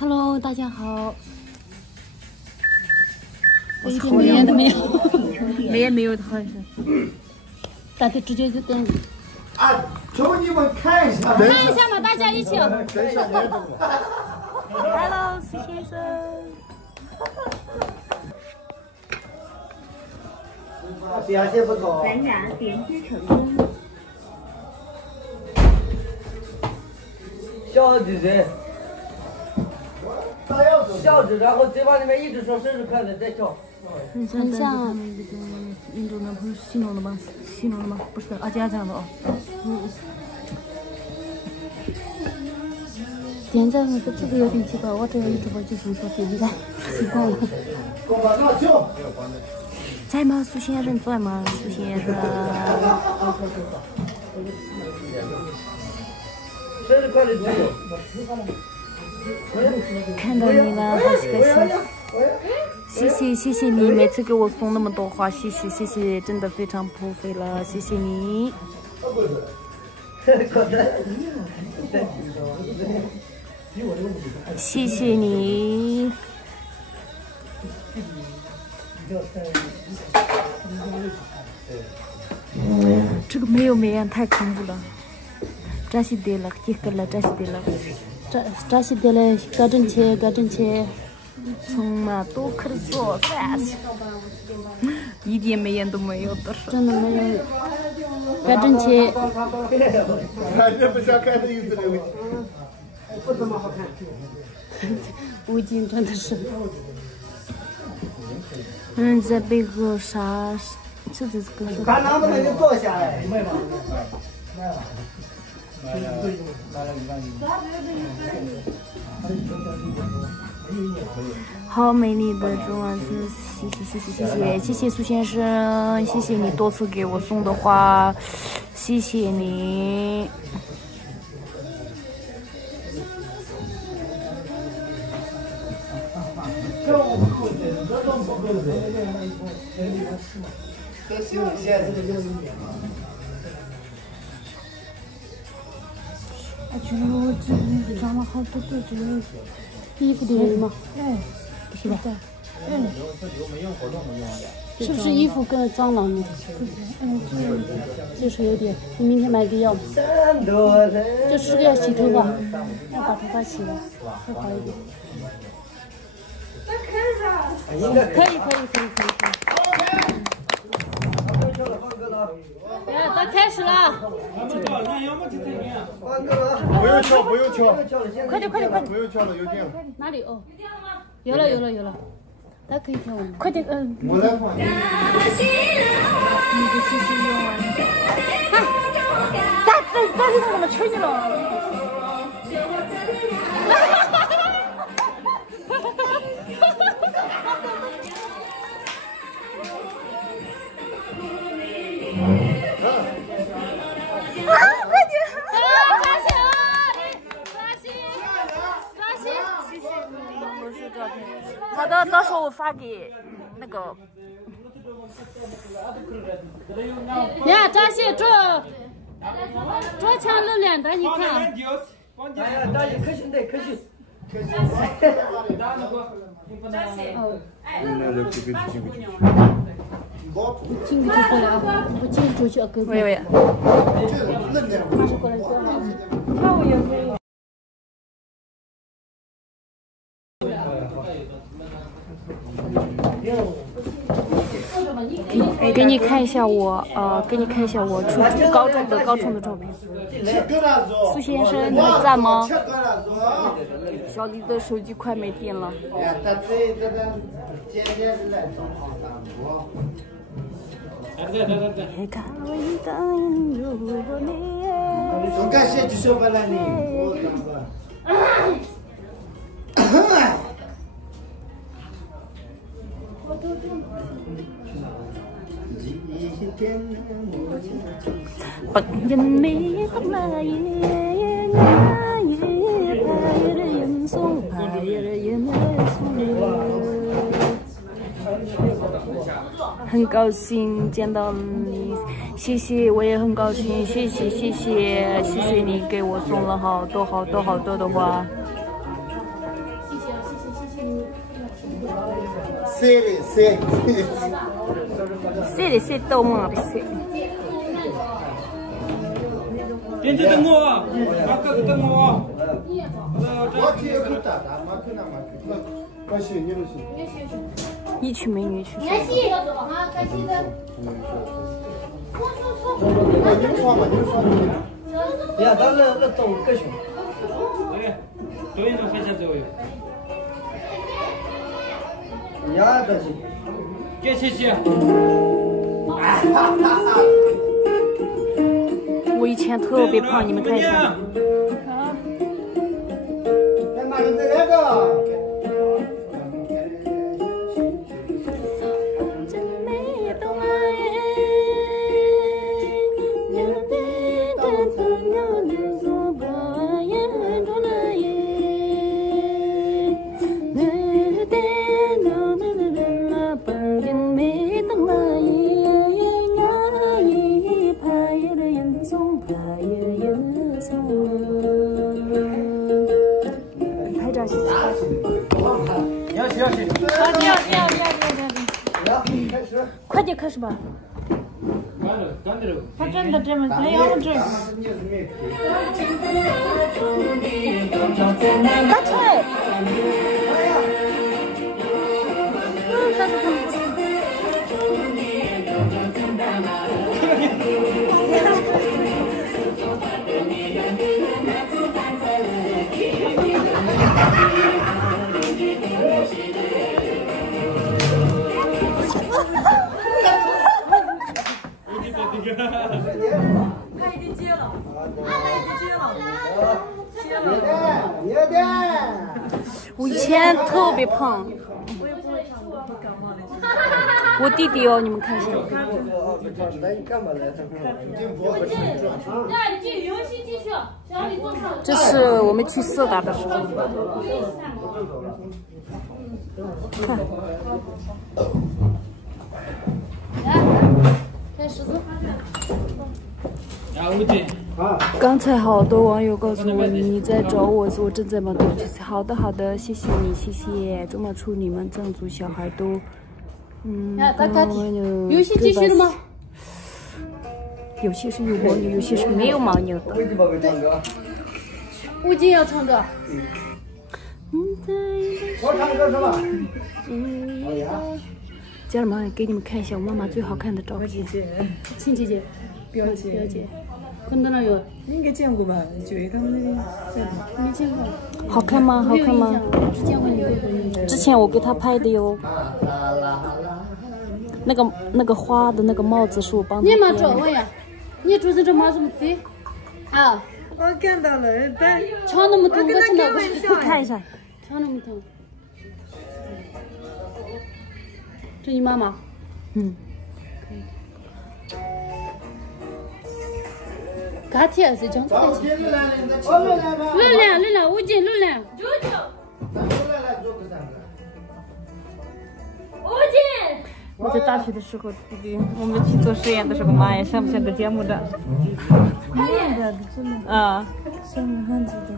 Hello， 大家好。我一点脸都没有，脸没有，好像是。大家直接就等。啊，求你们看一下，看一下嘛，大家一起。等一下， Hello， 苏先生。表现不错。蓝牙连接成功。笑着人，笑着，然后嘴巴里面一直说生日快乐，再笑。很像那个印度男朋友形容的吗？形容的吗？不是的，这样的哦。点赞那个这个有点奇怪，我这个一直播就是说点赞，奇怪了。在吗？苏先生在吗？苏先生。生日快乐，看到你了，好开心。谢谢你每次给我送那么多花，谢谢，真的非常不费了，谢谢你。谢谢你。这个没有美颜太恐怖了。扎西得了，结果了，扎西得了，扎西得了，搞正切。从嘛都开始做饭，一点美颜都没有的是。真的没有。搞正切。感觉不想看的意思了。不怎么好看。围巾真的是。在背后啥？这个。看能不能就坐下来。好美丽的中文字，谢谢苏先生，谢谢你多次给我送的花，谢谢你。觉得我这里长了好多痘痘，衣服的人吗？哎，是吧？是不是衣服更脏了呢？就是有点。你明天买个药，就是个要洗头发，要把头发洗了，会好一点。可以。都开始了。不用敲，快点！不用敲了，有电了。哪里哦？有了。大家可以跳舞。快点，我来放。你的信息用完了。大地上怎么吹你了？好的，到时候我发给那个。呀，扎西这强露脸的，你看。哎呀，大爷，可惜。进不去过来啊！我进出去啊，哥哥。喂。马上过来坐嘛。跳舞也可以。给你看一下我高中的照片。苏先生，你们在吗？小李的手机快没电了。我感谢就说白了你。北人美得那耶那耶，怕耶的人送，怕耶的人送。很高兴见到你，谢谢，我也很高兴，谢谢谢谢谢谢你给我送了好多好多好多的花。谢逗嘛的谢。编辑等我，马哥等我。一群美女去。呀，咱那走个熊。对，多人都分下走哟。呀，这是。给谢谢。我以前特别胖，你们看一下。拍照去。快点开始吧。他真的这么真要这。大菜。上次他们不吃。他已经接了，我以前特别胖。我弟弟哦，你们看一下。这是我们去四大的时候。看。开始做。刚才好多网友告诉我你在找我，我正在忙东西。好的好的，谢谢你，谢谢。周末祝你们藏族小孩都，游戏继续了吗？有些是有牦牛，有些是没有牦牛的。吴京要唱歌。我唱歌是吧？家人们，给你们看一下我妈妈最好看的照片。亲姐姐，表姐，看到了有？应该见过吧？九爷他们那边没见过。好看吗？好看吗？只见过你哥哥。之前我给他拍的哟。那个花的那个帽子是我帮他。你妈找我呀？你住在这帽子么子？啊？我看到了，但唱那么痛，我听到过。看一下。唱那么痛。这你妈妈？嗯。嘎铁是讲出来去。热量，吴京热量。我在大学的时候，弟弟，我们去做实验的时候，妈呀，像不像个节目的？啊。像个汉子的。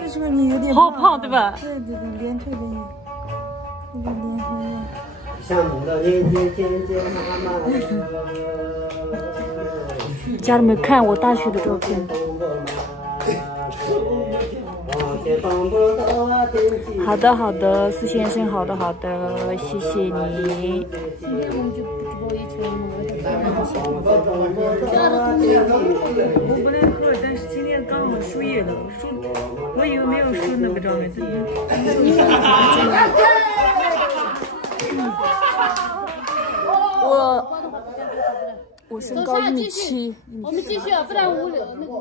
为什么你有点好胖，对吧？对，脸特别圆，这个脸很圆。像你的眼睛渐渐麻麻。家人们看我大学的照片。好的好的，司先生，好的好的，谢谢你。今天我们就不直播一天，我本来喝，但是今天刚好输液了，我以为没有输那个照片。我身高1.7米。我们继续啊，不然无聊那个。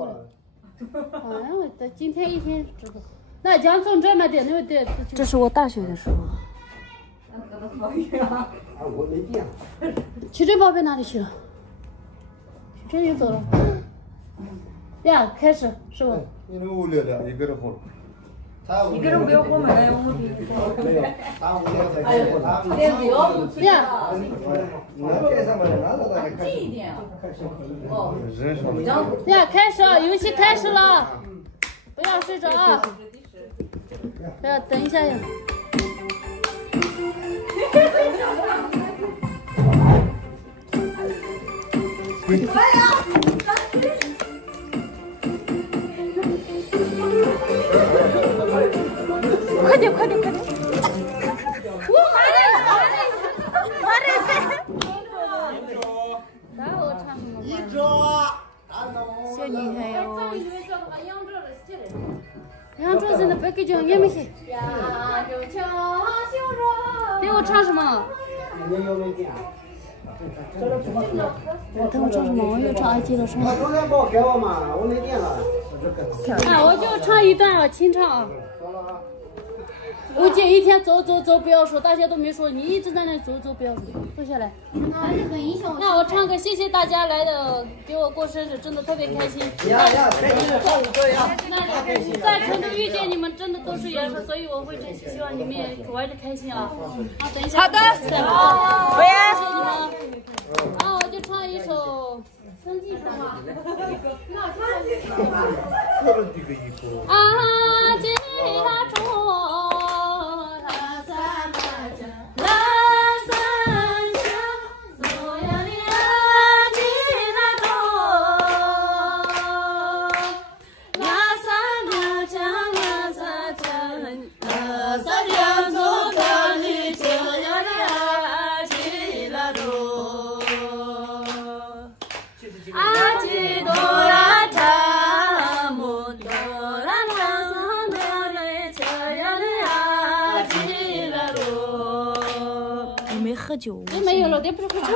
哎呀，我今天一天知道。那江从这么的，那个这是我大学的时候。我没变。去这宝贝哪里去了？这就走了。呀，开始是吧？你能无聊了，一个人好了。一个人不要过门来，我们没有，打5个才去，打5个。呀，近一点。呀，开始啊，游戏开始了，不要睡着啊，不要等一下呀。快点，快点，快点！我妈的！然后唱什么？小女孩哟。杨卓真的不给叫你们去。给我唱什么？等我唱什么？我又唱二季了什么？昨天不给我嘛，我没电了。啊，我就唱一段啊，清唱啊。吴姐一天走走走，不要说，大家都没说，你一直在那走走，不要说，坐下来。那我唱个谢谢大家来的，给我过生日，真的特别开心。在成都遇见你们，真的都是缘分，所以我会珍惜，希望你们也玩的开心啊。好，等一下。好的。谢谢你们。啊，我就唱一首。生计什么？啊，吉拉中。喝酒，没有了，这不是会唱。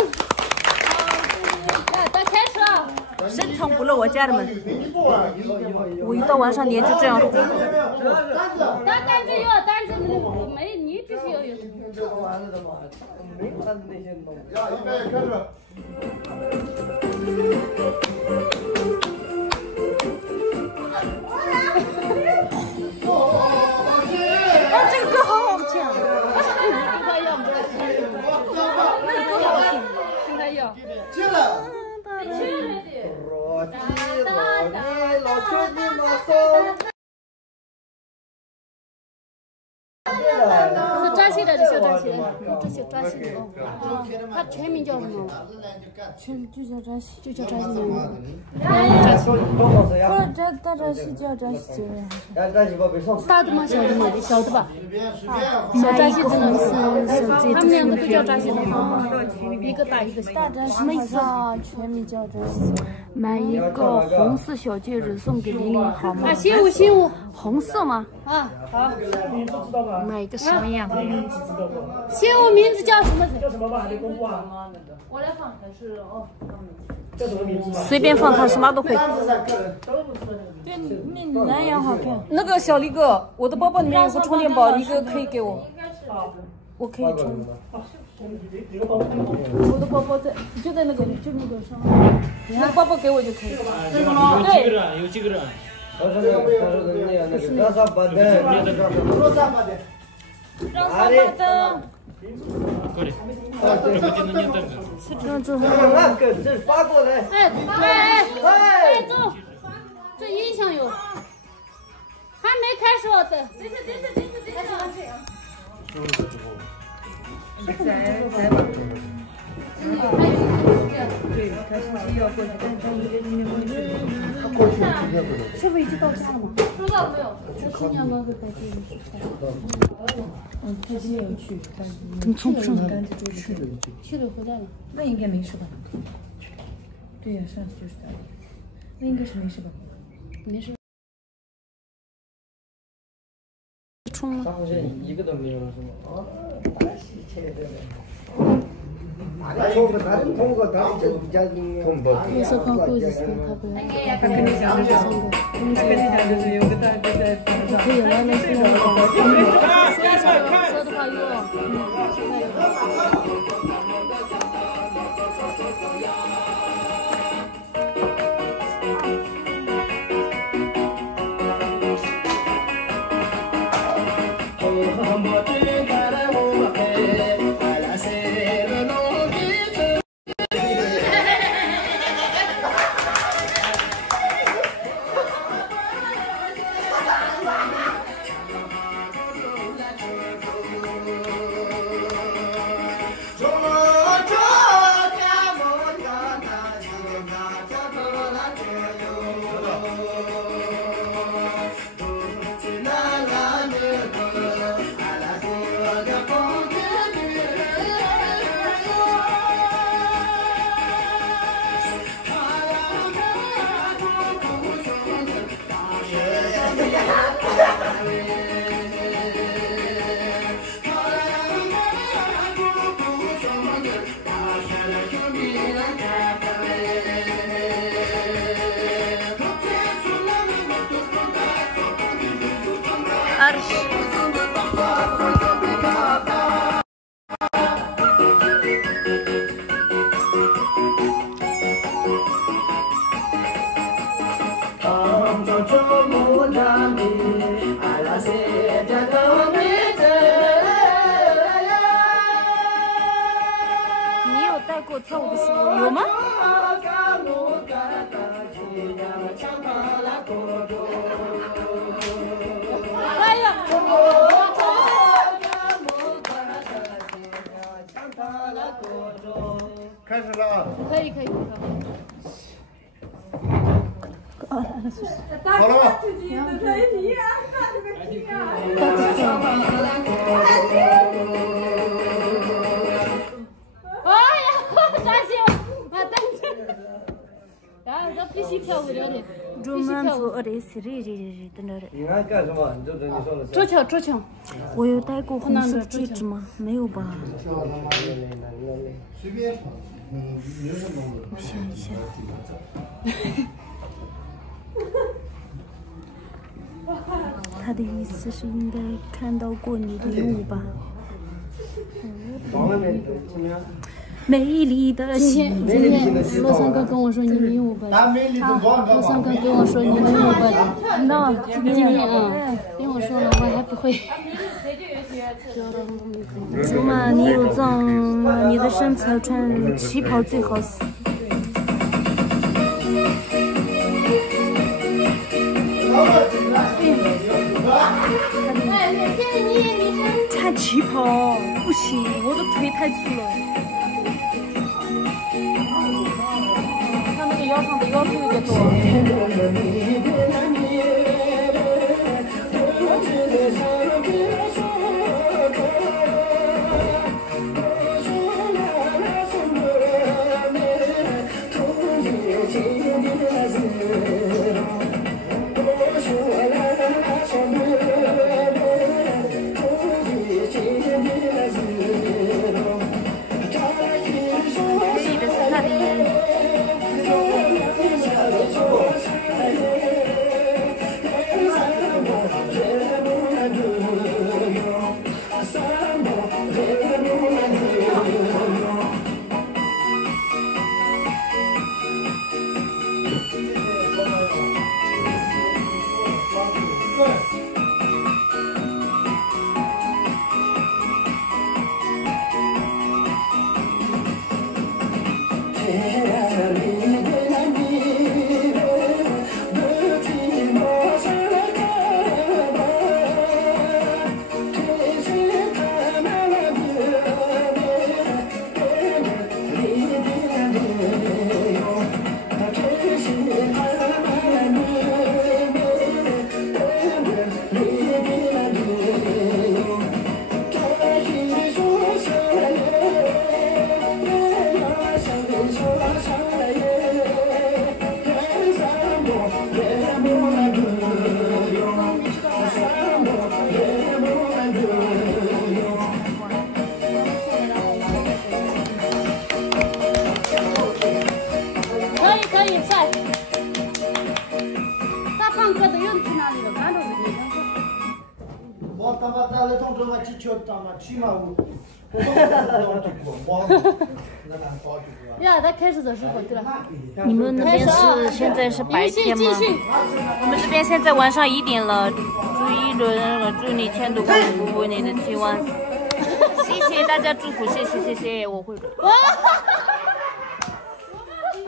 来，咱开始啊！深藏不露，我家人们。我一到晚上脸就这样红。咱单子有，单子没，你必须要有。要预备开始。这个歌好好听啊！进来。是扎西来的小扎西来的，这些扎西的哦。他全名叫什么？就叫扎西，就叫扎西名字。扎西。不，这大扎西叫扎西。大的吗？小的吗？小的吧。小扎西真的是，他们两个都叫扎西的吗？一个大一个小。大扎西没事啊，全名叫扎西。买一个红色小戒指送给玲玲好吗？啊，信物信物，红色吗？啊，好。买一个什么样的？信物名字叫什么？叫什么吧？还得公布啊。我来放还是哦？叫什么名字？随便放，他什么都会。对，那蓝羊好看。那个小丽哥，我的包包里面有个充电宝，一个可以给我。我可以充。我的包包在，就在那个，就那个上面。你那包包给我就可以。对。有几个人？发过来。哎，走，这音响有，还没开始的。再吧。对，开始要过去，但是我这今天过去。师傅已经到家了吗？不知道没有。新娘们会带这个他今天有去，你从不上来？去了回来了。那应该没事吧？对呀，上次就是他。那应该是没事吧？没事。充吗？一个都没有是吗？我说看裤子是他不来。他跟你讲的是，跟你讲的是有个大哥在边上。可以，完了是那个。说的话有。你有带过跳舞的时候有吗？哎呀！开始了啊！可以。好了吗？哎呀，扎心！妈蛋！啊，这必须跳舞的，必须跳舞。你爱干什么？你就是你说的。桌球。我有戴过红色的戒指吗？没有吧？随便。我想一下。他的意思是应该看到过你的礼物吧？美丽的心。今天罗三哥跟我说你礼物吧。罗三哥跟我说你礼物吧。那今天啊，跟我说了，我还不会。竹马，你有脏，你的身材穿旗袍最好死。穿旗袍不行，我的腿太粗了。他那个腰上的腰椎有点多。呀，他开始的时候对了。你们那边是现在是白天吗？我们这边现在晚上1点了。祝一轮，祝你前途光明，符合你的期望。谢谢大家祝福，谢谢，我会。哇！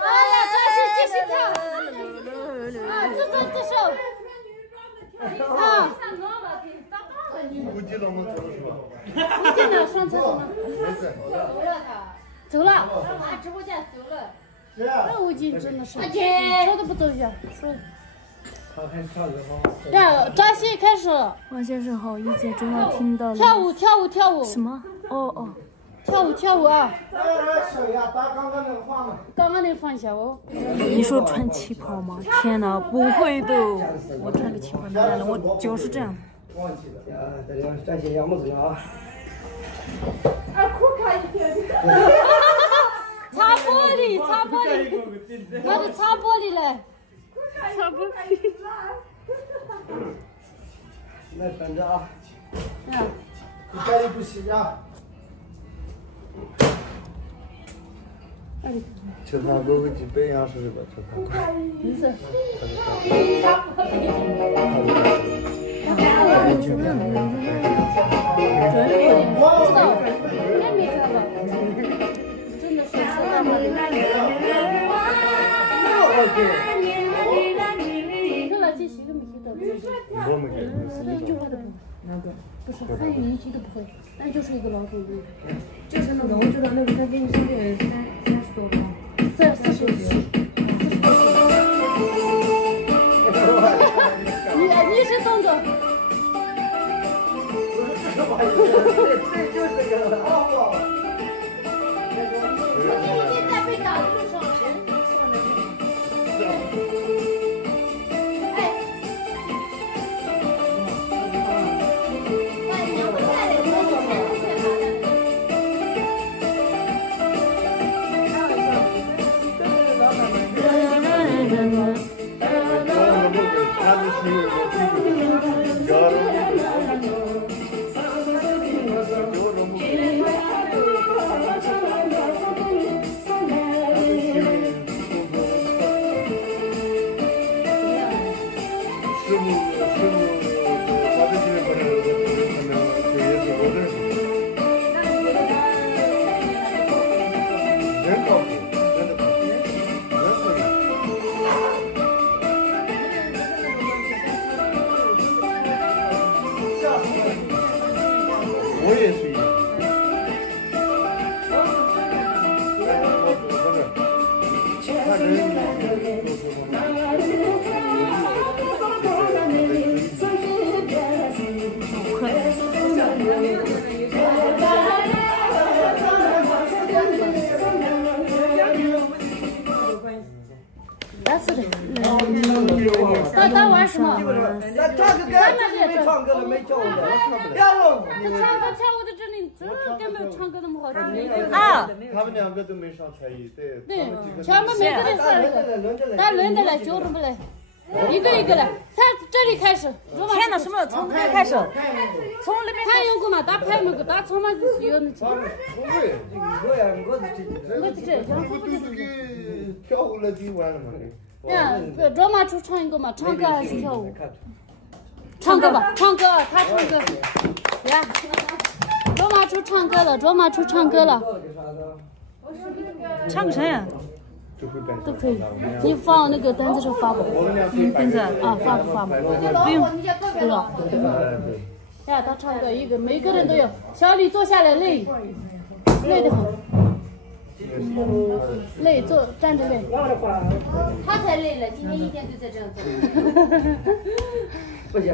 哎呀，继续跳！啊，这手。啊！估计了我们走了是吧？你在哪上厕所吗？走了，直播间走了。是啊。那我今真的是，说都不走一下，说。他开始跳了哈。呀，扎西开始。王先生好，一姐终于听到了。跳舞。什么？哦。跳舞啊！小丫，把刚刚那个放了。刚刚那个放一下哦。你说穿旗袍吗？天哪，不会的，我穿个旗袍哪来了？我脚是这样的。放弃了。呀，这里这些杨木子啊。擦玻璃，擦玻璃，我是擦玻璃嘞，擦玻璃。那等着啊。你家里不洗呀？吃饭过个几百样式的吧，吃饭。是。不是，汉语一句都不会，那就是一个老中医。就是那个，我知道那个他给你收的30多吧40你是动作。这就是这个啊。你现在被打的路上人。我也是一样。他他玩什么？咱唱个歌，没唱歌了，没跳舞的，不要弄。这唱歌跳舞的真的，这根本唱歌那么好听。啊，他们两个都没上才艺，对。对，全部每个人4个，咱轮着来，就这么来，一个一个来。他这里开始。天哪，什么？从哪开始？从那边拍有个嘛，打拍那个，打从嘛是有那。不会，我呀，我是这。不都是给跳舞了就完了嘛？呀，卓玛出唱一个嘛，唱歌还是跳舞？唱歌吧，唱歌，他唱歌。呀，卓玛出唱歌了，卓玛出唱歌了。唱个啥呀？都可以，你放那个单子上发吧。单子啊，发不发吧？不用，对吧？呀，他唱歌一个，每个人都有。小李坐下来累，累得很。累，坐站着累。他才累了，今天一天都在这样做。不行，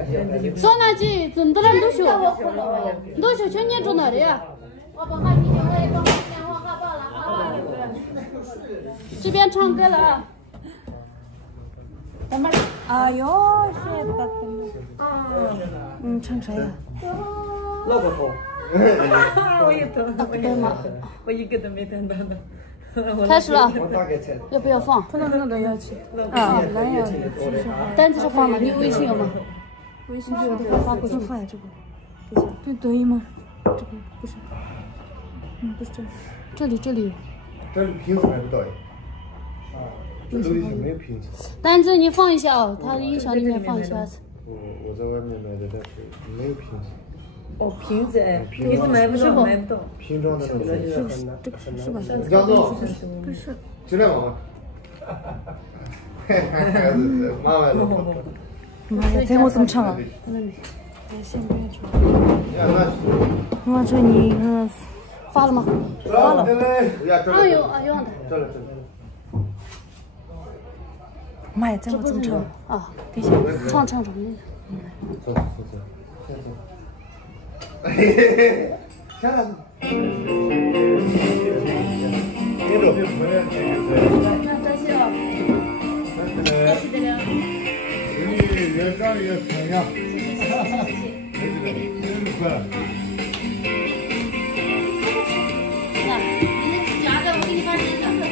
说那句真的人都学，都学全年中那的呀。我帮他今天我也帮他电话发报了，好了。这边唱歌了啊。哎呦，是的，唱啥呀？那个好。我也等，我一个都没等到呢。开始了，我大概猜。要不要放？不能那个要去。啊，单子上放吗？你微信有吗？微信就有发过去发呀，这个。不行，对抖音吗？这个不是。不是这里。这里瓶子买不到呀。这里没有瓶子。单子你放一下哦，他的音响里面放一下。我在外面买的，但是没有瓶子。哦，瓶子哎，瓶子买不到。瓶装的。这个是吧？张总，不是。进来妈妈。孩子，妈妈了。妈呀，这我怎么唱啊？先不要唱。我说你看发了吗？发了。哎呦，这里。妈呀，这我怎么唱啊？等一下，唱那个。走。嘿嘿嘿，下来。听着，这些哦。越长越漂亮。谢谢。快。夹的，我给你发真的。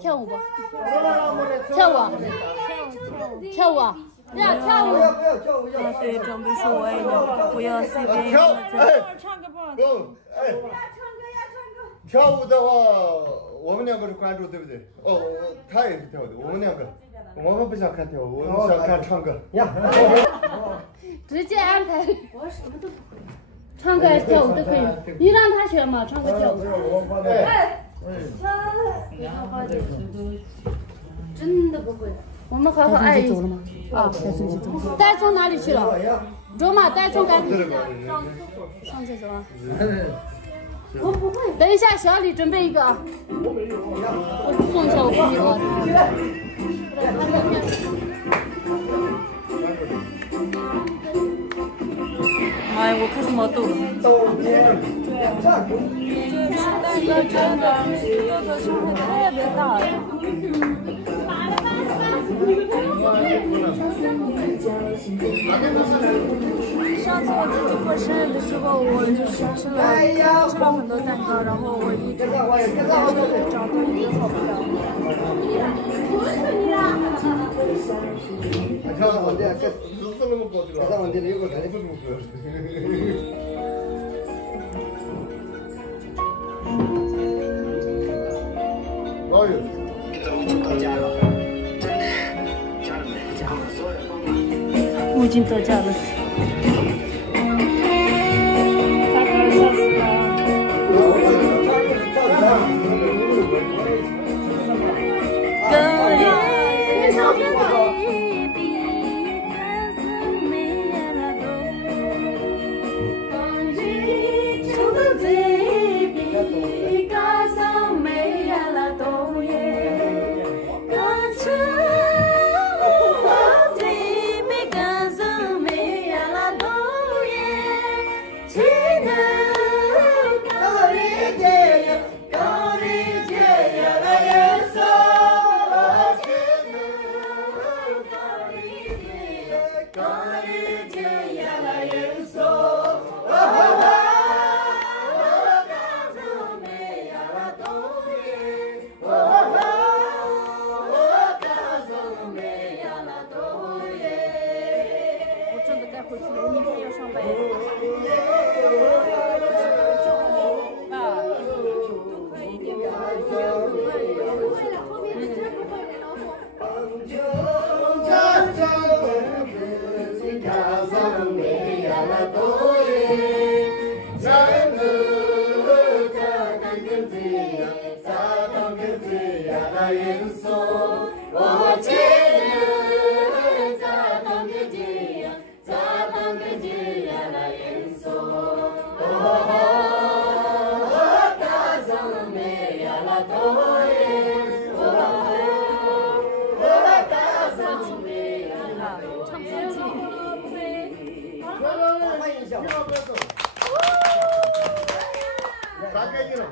跳舞不？跳舞？跳舞？对呀，跳舞。对，张碧说我也要，我要随便。唱歌不？不，哎，跳舞的话，我们两个是观众，对不对？哦，他也是跳的，我们两个，我们不想看跳舞，我们想看唱歌。直接安排。我什么都不会。唱歌跳舞都可以，你让他选嘛，唱歌跳舞。真的不会。我们好好爱一下。啊，戴聪哪里去了？走嘛，戴聪赶紧上厕所。我不会。等一下，小李准备一个啊。我送一下我闺蜜啊。哎，我开始毛痘了。这个真的是这个伤害特别大。上次我自己过生日的时候，我就是吃了很多蛋糕，然后我一直找到一个好不了。老友，到家了，我已经到家了。他快笑死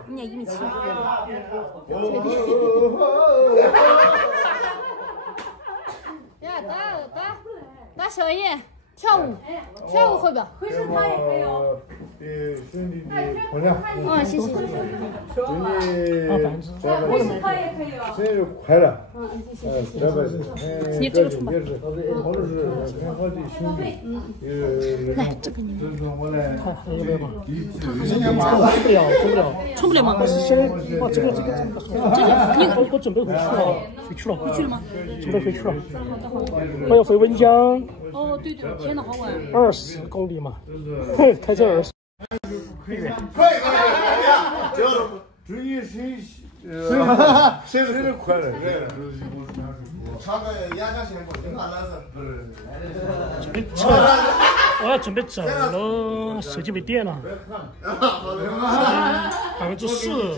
今年1.7米。呀，打小叶跳舞会吧？会是他也可以哦。兄弟的朋友。谢谢。兄弟，生日快乐！这辈子，你这个出吧。也是，我都是很好的兄弟。来，这个你。这是我来。冲不了吗？这个，我准备回去了吗？准备回去了。我要回温江。哦，对，天哪，好晚。20公里嘛，开车20。可以，就注意生日快乐！唱个演讲先不，你看那是不是？准备走，我要准备走了，手机没电了，4%。